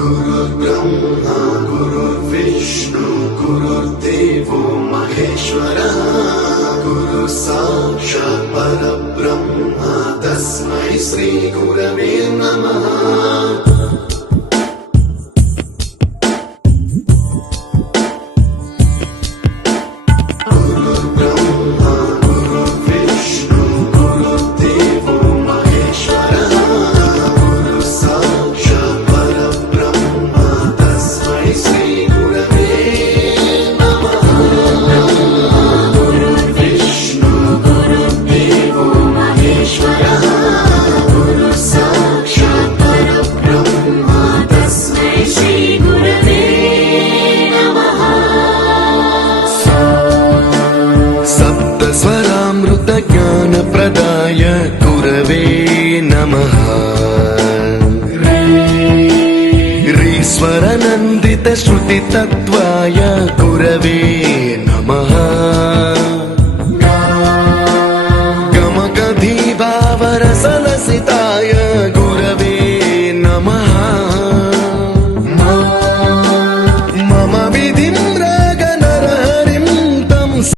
गुरुर्ब्रह्मा गुरुर्विष्णु गुरुर्देवो महेश्वरः गुरु साक्षात् परब्रह्म तस्मै श्री गुरवे नमः। ज्ञानप्रदाय गुरवे नमः। ईश्वरनन्दित श्रुतितत्त्वाय गुरवे नमः। गमगधीभावरसलसिताय गुरवे